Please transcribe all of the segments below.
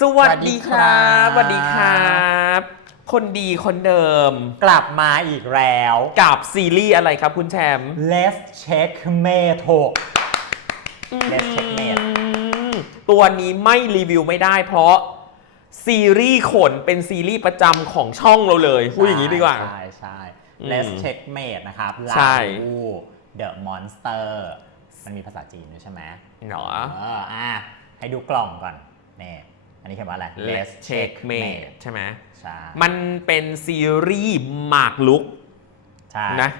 สวัสดีครับสสวัวัสสดีดีคครัรับ คนดีคนเดิม กลับมาอีกแล้ว กับซีรีส์อะไรครับคุณแชมป์ Let's check mate 6 Let's check mate อืมตัวนี้ไม่รีวิวไม่ได้เพราะ ซีรีส์ขนเป็นซีรีส์ประจำของช่องเราเลย พูดอย่างนี้ดีกว่า ใช่ใช่อืม Let's check mate นะครับใช่ลาบู The Monster มันมีภาษาจีนด้วยใช่ไหมเนาะเอออะให้ดูกล่องก่อนนี่อั นนี้เขียนว่าอะไร Let's check mate ใช่ไหมใช่มันเป็นซีรีส์หมากลุกใช่นะ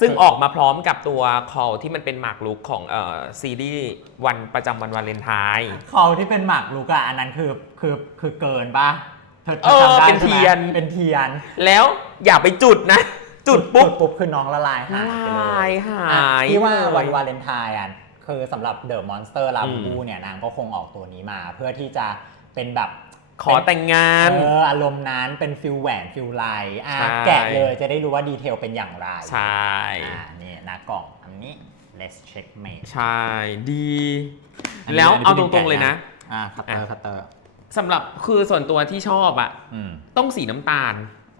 ซึ่งออกมาพร้อมกับตัว call ที่มันเป็นหมากลุกของเอ่อซีรีส์วันประจำวันวาเลนไทน์เขาที่เป็นหมากรุกอะอันนั้นคือคือคือเกินป่ะเธอเธเออจำได้เป็นใช่ไหมเทียนเป็นเทียน แล้วอย่าไปจุดนะ จุดปุ๊บปุ๊บคือน้องละลายหายไปเลละลายยหายอะที่ว่าเลยวันวาเลนไทน์อะคือสำหรับเดอะมอนสเตอร์ลาอืบูมเนี่ยนางก็คงออกตัวนี้มา เพื่อที่จะ เป็นแบบขอแต่งงาน เอออารมณ์นั้นเป็นฟิลแหวนฟิลไลท์อะใช่ แกะเลยจะได้รู้ว่าดีเทลเป็นอย่างไรใช่ อ่านี่หน้ากล่องอันนี้ let's check mate ใช่ ดี อันนี้แล้วอันนี้เอาพี่ตดิรงมๆเลยนะ อ่าคัตเตอร์คัตเตอร์สำหรับคือส่วนตัวที่ชอบอะอืมต้องสีน้ำตาล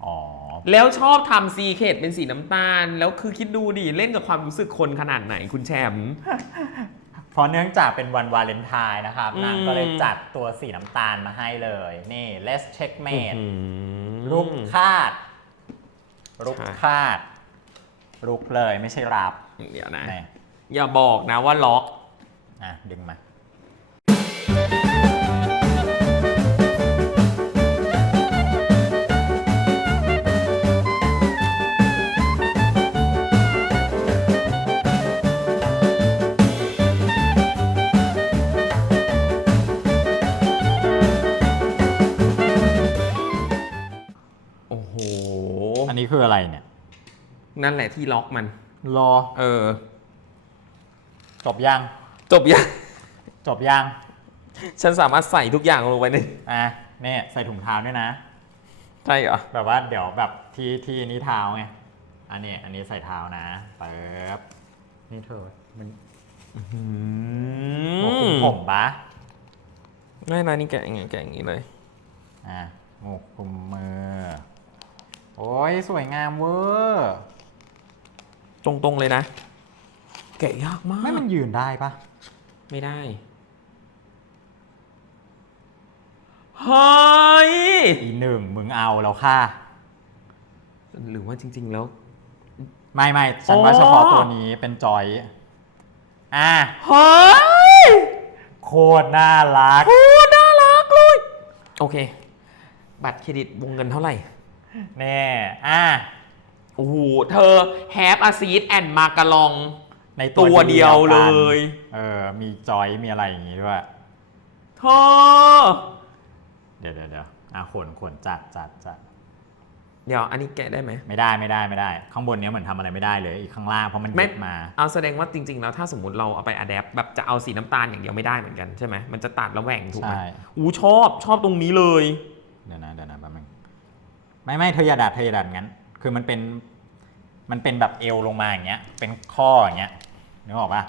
อ๋อ แล้วชอบทำซีเคดเป็นสีน้ำตาล แล้วคือคิดดูดิ เล่นกับความรู้สึกคนขนาดไหนคุณแชมป์ เพราะเนื่องจากเป็นวันวาเลนไทน์นะครับอืมนางก็เลยจัดตัวสีน้ำตาลมาให้เลย นี่ let's check mate อื้อหือรุกคาดรุกใช่คาดรุกเลยไม่ใช่รับ เดี๋ยวนะนี่อย่าบอกนะว่าล็อก อะ ดึงมา อ้โหอันนี้คืออะไรเนี่ย นั่นแหละที่ล็อกมัน รอเออ จบยังจบยัง จบยังฉันสามารถใส่ทุกอย่างลงไปในอะเนี่ยใส่ถุงเท้าด้วยนะ ใช่เหรอ แบบว่าเดี๋ยวแบบที่ที่นี้เท้าไงอันนี้อันนี้ใส่เท้านะเปิบนี่เธอมันอืหัวคุมมผมปะไม่นะนี่แกะอย่างไงแกะอย่างนี้เลย อะหมวกคลุมมือ โอ้ยสวยงามเวอร์ตรงๆเลยนะ แกะยากมาก ไม่มันยืนได้ปะไม่ได้เฮ้ยอีหนึ่งมึงเอาแล้วค่ะ หรือว่าจริง ๆ แล้ว ไม่ไม่ฉันว่าอ๋อเฉพาะตัวนี้เป็นจอย อะเฮ้ยโคตรน่ารักโอ้น่ารักเลย โอเค บัตรเครดิตวงเงินเท่าไหร่ แน่อะโอ้โหเธอแฮปอาซีดแอนมากะลองในตัวเดียวเลกันยเออ มีจอย มีอะไรอย่างงี้ด้วยเธอเดี๋ยวเดี๋ยวเดี๋ยวอะขนขนจัดจัดจัดเดี๋ยวอันนี้แกะได้ไหม ไม่ได้ไม่ได้ไม่ได้ ข้างบนเนี้ยเหมือนทำอะไรไม่ได้เลย อีกข้างล่างเพราะมันไม่ยึดมา เอาแสดงว่าจริง ๆ แล้วถ้าสมมติเราเอาไปอัดแอปแบบจะเอาสีน้ำตาลอย่างเดียวไม่ได้เหมือนกันใช่ไหมมันจะตัดแล้วแหว่งถูกไหมใช่อู้ชอบชอบตรงนี้เลย เดี๋ยวนะเดี๋ยวนะแป๊บนึง ไม่ไม่เธออย่าดัดเธออย่าดัดงั้น คือมันเป็นมันเป็นแบบเอวลงมาอย่างเงี้ย เป็นข้ออย่างเงี้ยนึกออกปะ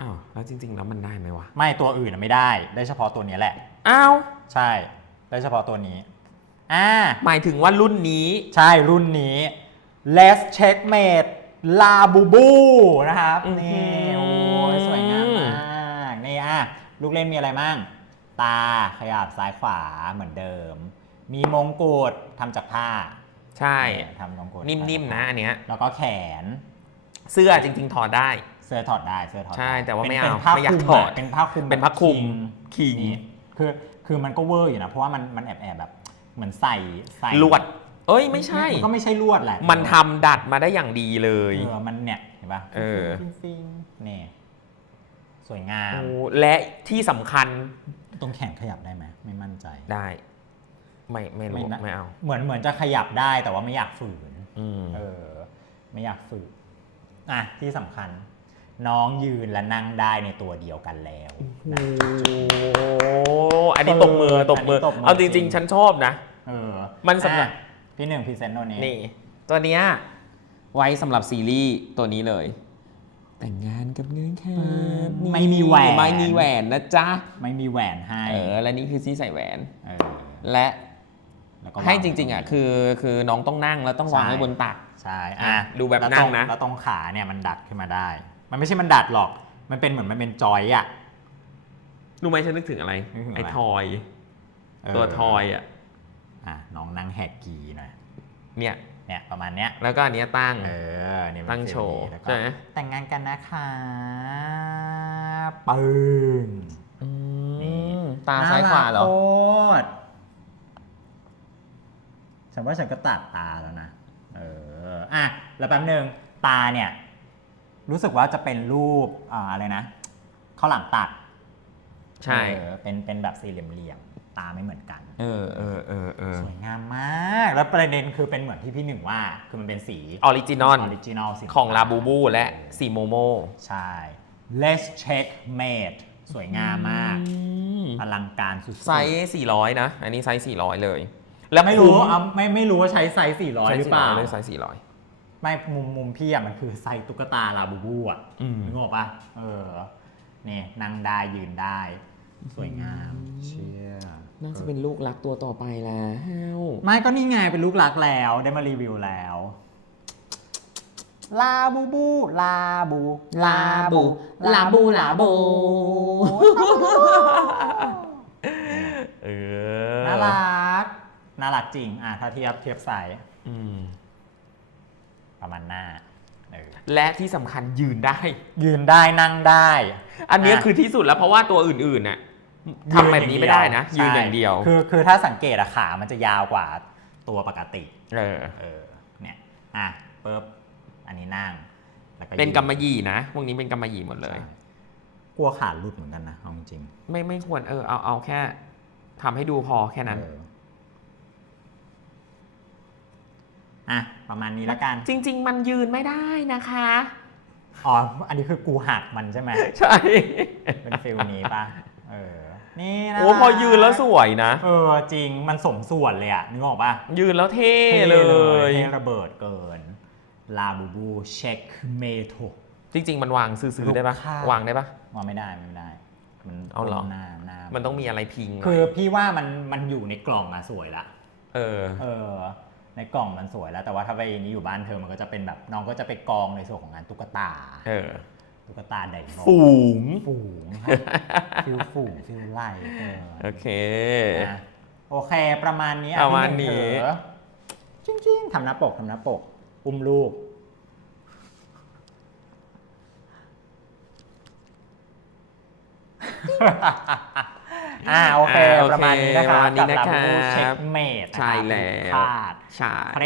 อ้าวแล้วจริง ๆ แล้วมันได้ไหมวะไม่ตัวอื่นอะไม่ได้ ได้เฉพาะตัวเนี้ยแหละ อ้าวใช่ ได้เฉพาะตัวนี้ อ่า หมายถึงว่ารุ่นนี้ ใช่รุ่นนี้ Let's Checkmate ลาบูบูนะครับอื้อหืนี่อโอ้ยสวยงามมากนี่อะลูกเล่นมีอะไรมั่ง ตาขยับซ้ายขวาเหมือนเดิม มีมงกุฎทำจากผ้าใช่เนี่ยทำมงกุฎนิ่มๆนะอันเนี้ย แล้วก็แขน เสื้อจริง ๆ ถอดได้ เสื้อถอดได้เสื้อถอดได้ใช่แต่ว่าเป็นไม่เอาเป็นผ้าไม่อยากคลุมถอดะเป็นผ้าคลุมเป็นผ้าคลุมคิงคิง นี่คือคือมันก็เวอร์อยู่นะเพราะว่ามันมันแอบแอบแบบเหมือนใส่ใส่ลวด เอ้ยไม่ใช่มันก็ไม่ใช่ลวดแหละมันทำดัดมาได้อย่างดีเลย เออมันเนี่ยเห็นปะเออ ฟิงฟิงนี่สวยงาม โอ้และที่สำคัญตรงแขนขยับได้ไหมไม่มั่นใจ ได้ ไม่ไม่รู้นะ ไม่เอา เหมือนเหมือนจะขยับได้แต่ว่าไม่อยากฝืน อืมเออ ไม่อยากฝืนอะที่สำคัญ น้องยืนและนั่งได้ในตัวเดียวกันแล้วโอ้นะอันนี้ตบมือตบมืออันนี้ตบมือเอาจจริริง งๆ ฉันชอบนะ เออมันสำหรับ อะพี่หนึ่งพรีเซนต์ตัวนี้นี่ตัวเนี้ยไว้สำหรับซีรีส์ตัวนี้เลย แต่งงานกับเงินค่ะไม่มีแหวนไม่มีแหวนนะจ๊ะ ไม่มีแหวนให้เออ และนี่คือซี่ใส่แหวน เออและ แล้วก็ให้วาจริงๆอะคือคือน้องต้องนั่งแล้วต้องวางไว้บนตัก ใช่อะดูแบบล้วนั่ตงนะ แล้วตรงขาเนี่ยมันดัดขึ้นมาได้ มันไม่ใช่มันดัดหรอก มันเป็นเหมือนมันเป็นจอยอะ รู้ไหมฉันนึกถึงอะไร นึกถึงอะไร ไอ้ทอยเออตัวทอยอะอะน้องนั่งแหกกีหน่อย เนี่ย เนี่ยประมาณเนี้ย แล้วก็อันเนี้ยตั้ง เออเนี่ยมันตั้งโชว์แล้วก็ใช่ไหม แต่งงานกันนะคะปึ้ง อืนี่มตาซ้ายขวาเหรอ น่รักโคตร ฉันว่าฉันก็ตัดตาแล้วนะ เออ อะ แล้วแป๊บนึงตาเนี่ย รู้สึกว่าจะเป็นรูปอ่าอะไรนะข้าวหลามตัดใช่ เออเป็นเป็นแบบสี่เหลี่ยมๆตาไม่เหมือนกัน เออเออเออเออสวยงามมาก แล้วประเด็นคือเป็นเหมือนที่พี่หนึ่งว่า คือมันเป็นสีออริจินอลออริจินอลสีของลาบูบูและสีโมโม ใช่ Let's check mate สวยงามมาก อลังการสุดๆ ไซส์400 นะ อันนี้ไซส์400 เลย แล้วไม่รู้คุ้เอาไม่ไม่รู้ว่าใช้ไซส์400หรือเปล่าเลยไซส์400 ไม่มุมมุมพี่อะมันคือไซส์ตุ๊กตาลาบูบูอะอืม นึกออกปะเออเนี่ยนั่งได้ยืนได้ สวยงามเชี่ยน่าจะเป็นลูกรักตัวต่อไปแล้วไม่ก็นี่ไงเป็นลูกรักแล้วได้มารีวิวแล้ว ลาบูบู ลาบู ลาบูลาบูลาบูเออ น่ารัก น่ารัก จริง อะถ้าเทียบเทียบไซส์อืมประมาณหน้าเออและที่สำคัญยืนได้ ยืนได้นั่งได้ อันเนี้ยอะ คือที่สุดแล้วเพราะว่าตัวอื่นๆน่ะทำแบบนี้ไม่ได้นะ ยืนอย่างเดียว ใช่คือคือถ้าสังเกตอะขามันจะยาวกว่าตัวปกติ เออ เออ เนี่ย อะปุ๊บ อันนี้นั่ง แล้วก็เป็นยืกำมะหยี่นะพวกนี้เป็นกำมะหยี่หมดเลย ใช่กลัวขาหลุดเหมือนกันนะเอาจริงไม่ไม่ควรเออเอาเอาแค่ทำให้ดูพอแค่ๆนั้น เออ อะประมาณนี้แล้วกัน จริง ๆ มันยืนไม่ได้นะคะ อ๋อ อันนี้คือกูหักมันใช่ไหมใช่เป็นฟิลนี้ป่ะเออ นี่นะโอ้พอยืนแล้วสวยนะ เออจริงมันสมส่วนเลยอะนึกออกป่ะยืนแล้วเท่เลยเท่ระเบิดเกิน ลาบูบูเช็คเมโทจริง ๆ มันวางซื้อๆได้ปะลูกค้าวางได้ปะว่าไม่ได้ไม่ได้มันเอาเหรอหน้าหน้ามันต้องมีอะไรพิง คือพี่ว่ามันมันอยู่ในกล่องอะสวยละ เออ เออ ในกล่องมันสวยแล้ว แต่ว่าถ้าไปนี้อยู่บ้านเธอมันก็จะเป็นแบบน้องก็จะไปกองในส่วนของงานตุ๊กตาเออตุ๊กตาไดโนฝูงฝูงครับฟิลฝูงฟิลไล่เออโอเคนะโอเคประมาณนี้อ่ประมาณพี่หนี้งเถอะจริงๆทำหน้าปกทำหน้าปก อุ้มลูก อ่าโอเค อ่าโอเคประมาณนี้นะครับประมาณนี้นะครับ กั Labubu Check Mate ใช่แล้วคาดใช่เฟร